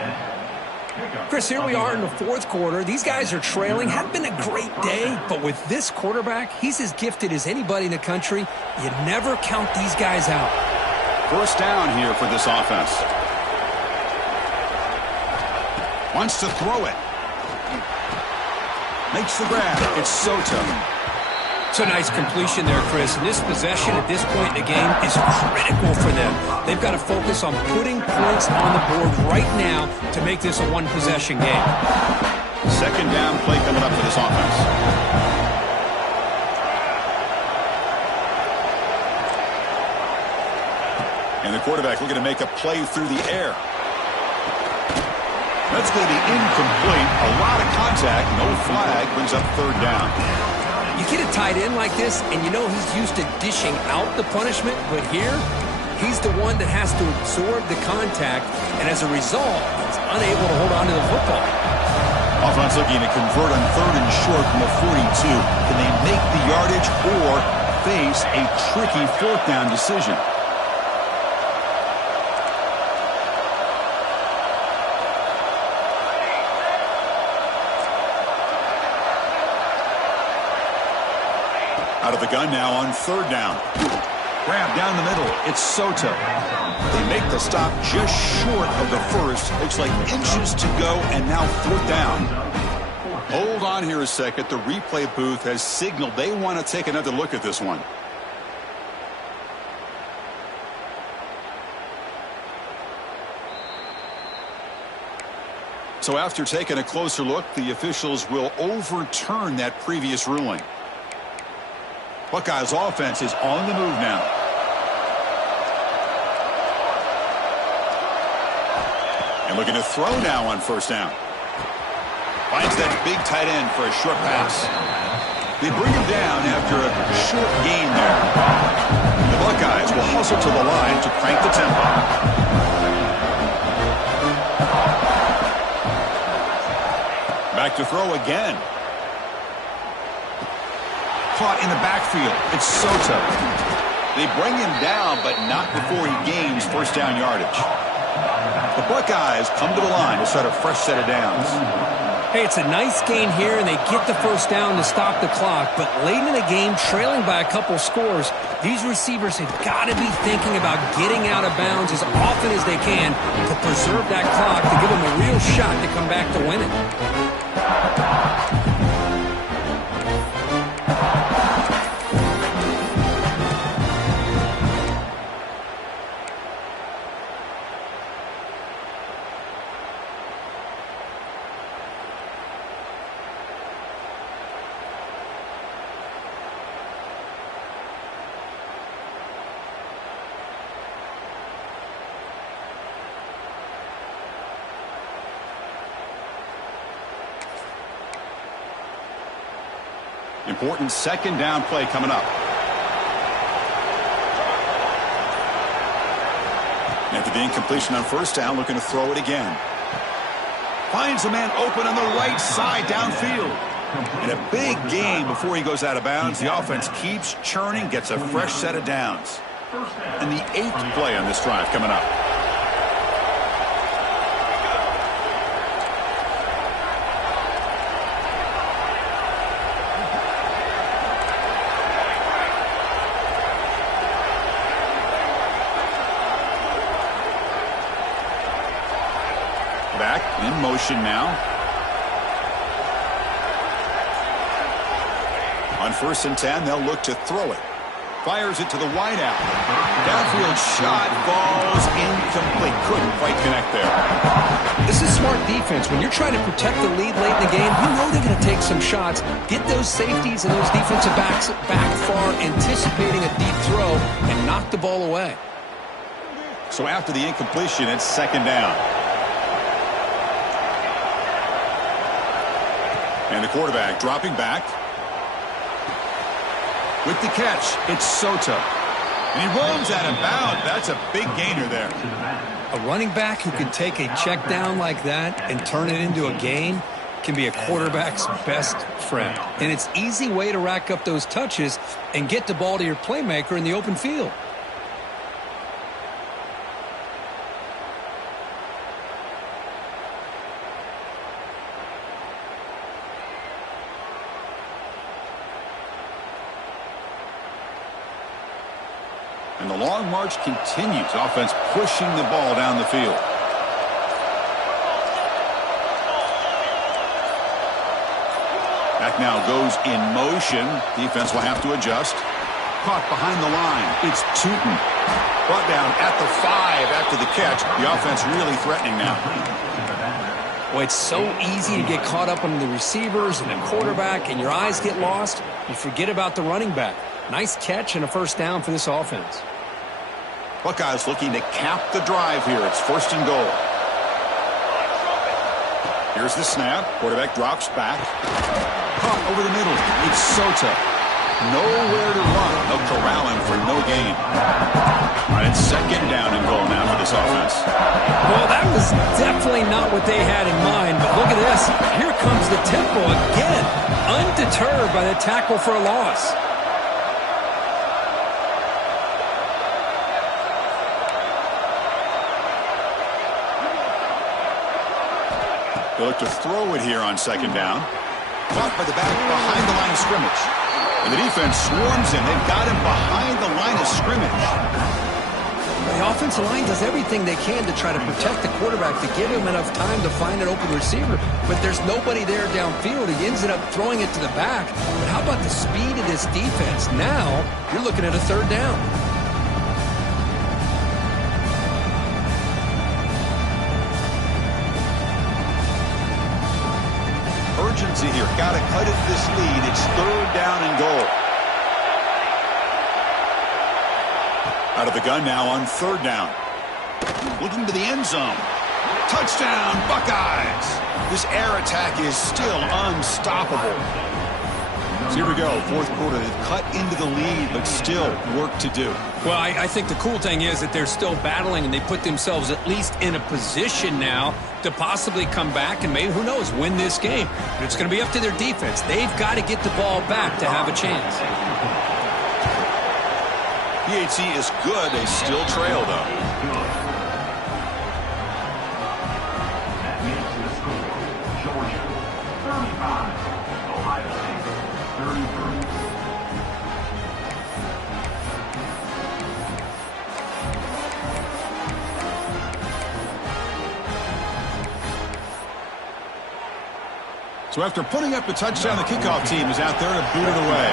Chris, here we are in the fourth quarter. These guys are trailing. Hadn't been a great day, but with this quarterback, he's as gifted as anybody in the country. You never count these guys out. First down here for this offense. Wants to throw it. Makes the grab. It's Soto. It's a nice completion there, Chris. And this possession at this point in the game is critical for them. They've got to focus on putting points on the board right now to make this a one-possession game. Second down play coming up for this offense. And the quarterback looking to make a play through the air. That's going to be incomplete. A lot of contact. No flag. Brings up third down. You get a tight end like this, and you know he's used to dishing out the punishment, but here, he's the one that has to absorb the contact, and as a result, he's unable to hold on to the football. Offense looking to convert on third and short from the 42. Can they make the yardage or face a tricky fourth down decision? Out of the gun now on third down. Grab down the middle. It's Soto. They make the stop just short of the first. Looks like inches to go, and now fourth down. Hold on here a second. The replay booth has signaled they want to take another look at this one. So after taking a closer look, the officials will overturn that previous ruling. Buckeyes offense is on the move now. And looking to throw now on first down. Finds that big tight end for a short pass. They bring him down after a short gain there. The Buckeyes will hustle to the line to crank the tempo. Back to throw again. Caught in the backfield. It's Soto. They bring him down, but not before he gains first down yardage. The Buckeyes come to the line to start a fresh set of downs. Hey, it's a nice gain here, and they get the first down to stop the clock. But late in the game, trailing by a couple scores, these receivers have got to be thinking about getting out of bounds as often as they can to preserve that clock, to give them a real shot to come back to win it. Important second down play coming up. After the incompletion on first down, looking to throw it again. Finds a man open on the right side downfield. In a big game before he goes out of bounds, the offense keeps churning, gets a fresh set of downs. And the 8th play on this drive coming up. quarterback in motion now. On 1st and 10, they'll look to throw it. Fires it to the wideout. Downfield shot falls incomplete. Couldn't quite connect there. This is smart defense. When you're trying to protect the lead late in the game, you know they're going to take some shots. Get those safeties and those defensive backs back far, anticipating a deep throw, and knock the ball away. So after the incompletion, it's 2nd down. And the quarterback dropping back. With the catch, it's Soto. And he runs out of bounds. That's a big gainer there. A running back who can take a check down like that and turn it into a gain can be a quarterback's best friend. And it's an easy way to rack up those touches and get the ball to your playmaker in the open field. And the long march continues. Offense pushing the ball down the field. Back now goes in motion. Defense will have to adjust. Caught behind the line. It's Tootin. Brought down at the 5 after the catch. The offense really threatening now. Well, it's so easy to get caught up on the receivers and the quarterback, and your eyes get lost. You forget about the running back. Nice catch and a 1st down for this offense. Buckeyes looking to cap the drive here. It's 1st and goal. Here's the snap. Quarterback drops back. Caught over the middle. It's Soto. Nowhere to run. They'll corral him for no gain. All right, it's 2nd down and goal now for this offense. Well, that was definitely not what they had in mind, but look at this. Here comes the tempo again. Undeterred by the tackle for a loss. They look to throw it here on 2nd down. Caught by the back behind the line of scrimmage. And the defense swarms him. They've got him behind the line of scrimmage. The offensive line does everything they can to try to protect the quarterback, to give him enough time to find an open receiver. But there's nobody there downfield. He ends up throwing it to the back. But how about the speed of this defense? Now you're looking at a 3rd down. Urgency here. Got to cut it this lead. It's 3rd down and goal. Out of the gun now on 3rd down. Looking to the end zone. Touchdown, Buckeyes. This air attack is still unstoppable. So here we go, 4th quarter. They've cut into the lead, but still work to do. Well, I think the cool thing is that they're still battling, and they put themselves at least in a position now to possibly come back and maybe, who knows, win this game. But it's going to be up to their defense. They've got to get the ball back to have a chance. PHC is good. They still trail, though. So after putting up a touchdown, the kickoff team is out there to boot it away.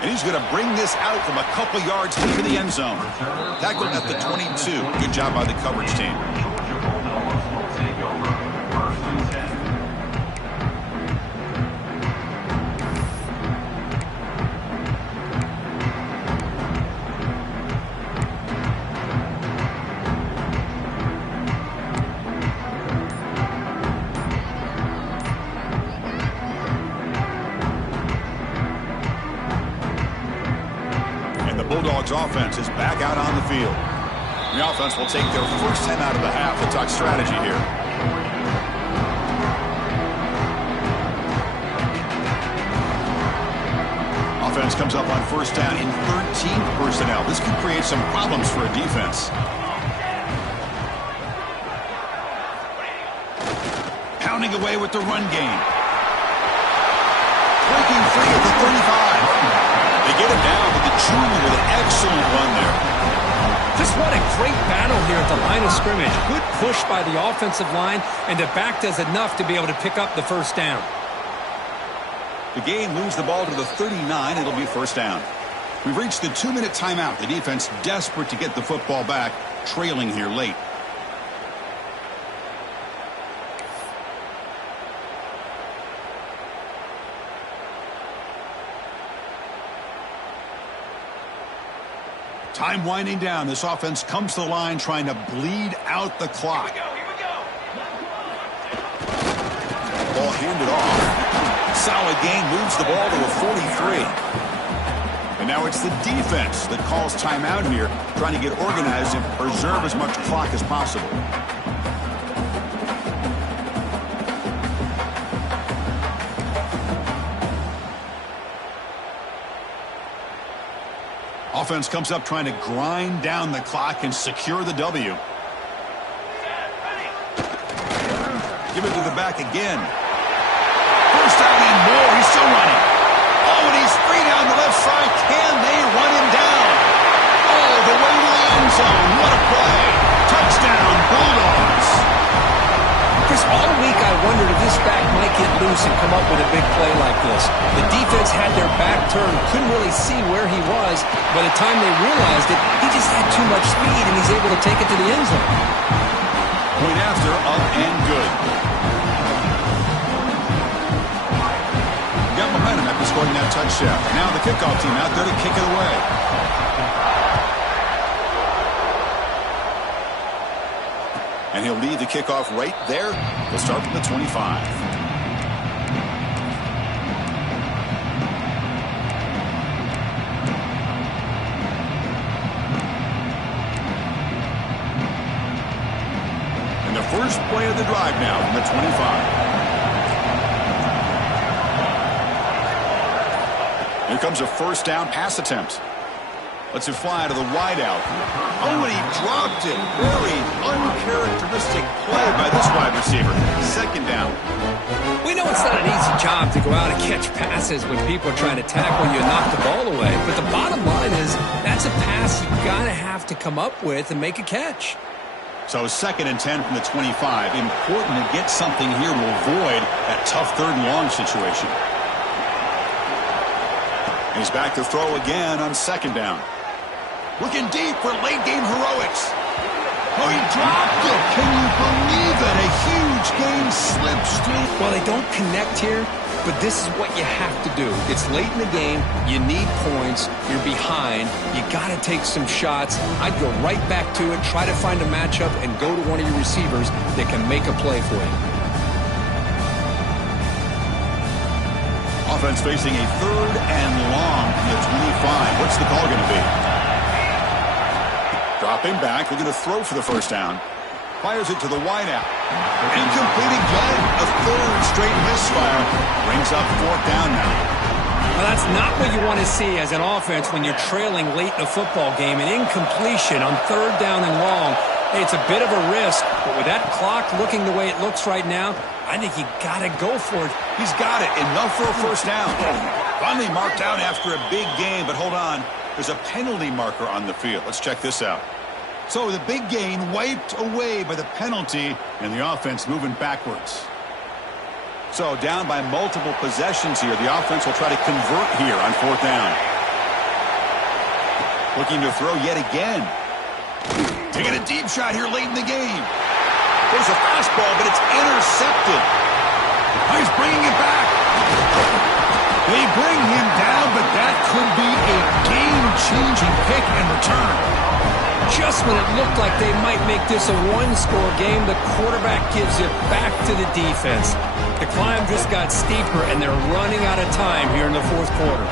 And he's going to bring this out from a couple yards into the end zone. Tackled at the 22. Good job by the coverage team. Bulldogs offense is back out on the field. The offense will take their first 10 out of the half. We'll talk strategy here. Offense comes up on 1st down in 13 personnel. This could create some problems for a defense. Pounding away with the run game. Breaking free at the 35. They They get him down, but the junior with an excellent run there. Just what a great battle here at the line of scrimmage. Good push by the offensive line, and the back does enough to be able to pick up the first down. The game moves the ball to the 39. It'll be first down. We've reached the 2-minute timeout. The defense desperate to get the football back, trailing here late. Time winding down. This offense comes to the line trying to bleed out the clock. Here we go. Ball handed off. Solid gain, moves the ball to the 43. And now it's the defense that calls timeout here, trying to get organized and preserve as much clock as possible. Offense comes up trying to grind down the clock and secure the W. Give it to the back again. First down and more. He's still running. Oh, and he's free down the left side. Can they run him down? Oh, the way to the end zone. What a play. Touchdown, Bulldogs. Chris, all week I wondered if this back might get loose and come up with a big play like this. The defense had their back turned, couldn't really see where he was. By the time they realized it, he just had too much speed, and he's able to take it to the end zone. Point after, up and good. Got momentum after scoring that touchdown. Now the kickoff team out there to kick it away. And he'll lead the kickoff right there. He'll start from the 25. And the first play of the drive now from the 25. Here comes a first down pass attempt. Lets it fly to the wideout. Oh, and he dropped it. Very uncharacteristic play by this wide receiver. Second down. We know it's not an easy job to go out and catch passes when people are trying to tackle you and knock the ball away. But the bottom line is that's a pass you got to have to come up with and make a catch. So 2nd and 10 from the 25. Important to get something here to avoid that tough 3rd and long situation. And he's back to throw again on 2nd down. Looking deep for late-game heroics. Oh, he dropped it. Can you believe it? A huge game slips through. Well, they don't connect here, but this is what you have to do. It's late in the game. You need points. You're behind. You got to take some shots. I'd go right back to it, try to find a matchup, and go to one of your receivers that can make a play for you. Offense facing a 3rd and long from the 25. What's the call going to be? Dropping back, looking to throw for the first down. Fires it to the wideout. Incomplete again. A 3rd straight misfire. Brings up 4th down now. Well, that's not what you want to see as an offense when you're trailing late in a football game. An incompletion on 3rd down and long. Hey, it's a bit of a risk, but with that clock looking the way it looks right now, I think you got to go for it. He's got it. Enough for a first down. Finally marked out after a big game, but hold on. There's a penalty marker on the field. Let's check this out. So the big gain wiped away by the penalty, and the offense moving backwards. So down by multiple possessions here. The offense will try to convert here on 4th down. Looking to throw yet again. Taking a deep shot here late in the game. There's a fastball, but it's intercepted. He's bringing it back. They bring him down, but that could be a game-changing pick and return. Just when it looked like they might make this a one-score game, the quarterback gives it back to the defense. The climb just got steeper, and they're running out of time here in the 4th quarter.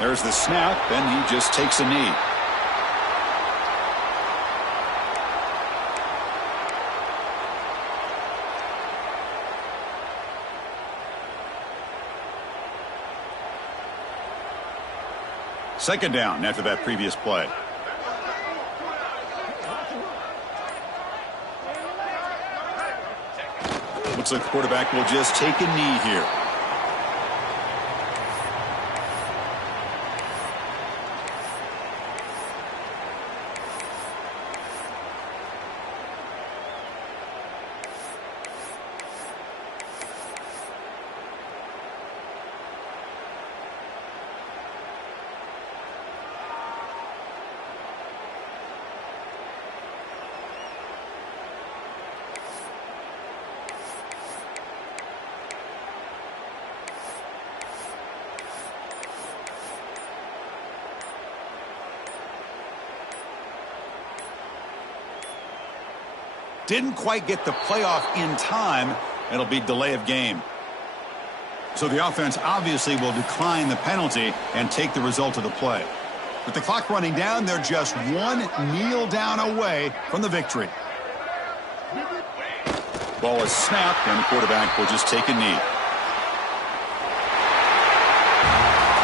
There's the snap, then he just takes a knee. Second down after that previous play. Looks like the quarterback will just take a knee here. Didn't quite get the playoff in time. It'll be delay of game. So the offense obviously will decline the penalty and take the result of the play. With the clock running down, they're just one kneel down away from the victory. Ball is snapped, and the quarterback will just take a knee.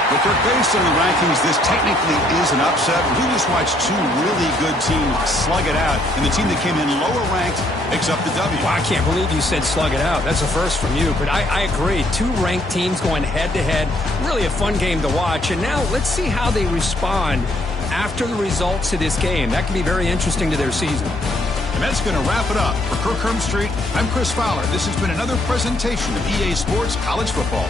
But based on the rankings, this technically is an upset. We just watched two really good teams slug it out, and the team that came in lower ranked picks up the W. Well, I can't believe you said slug it out. That's a first from you, but I agree. Two ranked teams going head-to-head. Really a fun game to watch. And now let's see how they respond after the results of this game. That could be very interesting to their season. And that's going to wrap it up. For Kirk Herbstreit, I'm Chris Fowler. This has been another presentation of EA Sports College Football.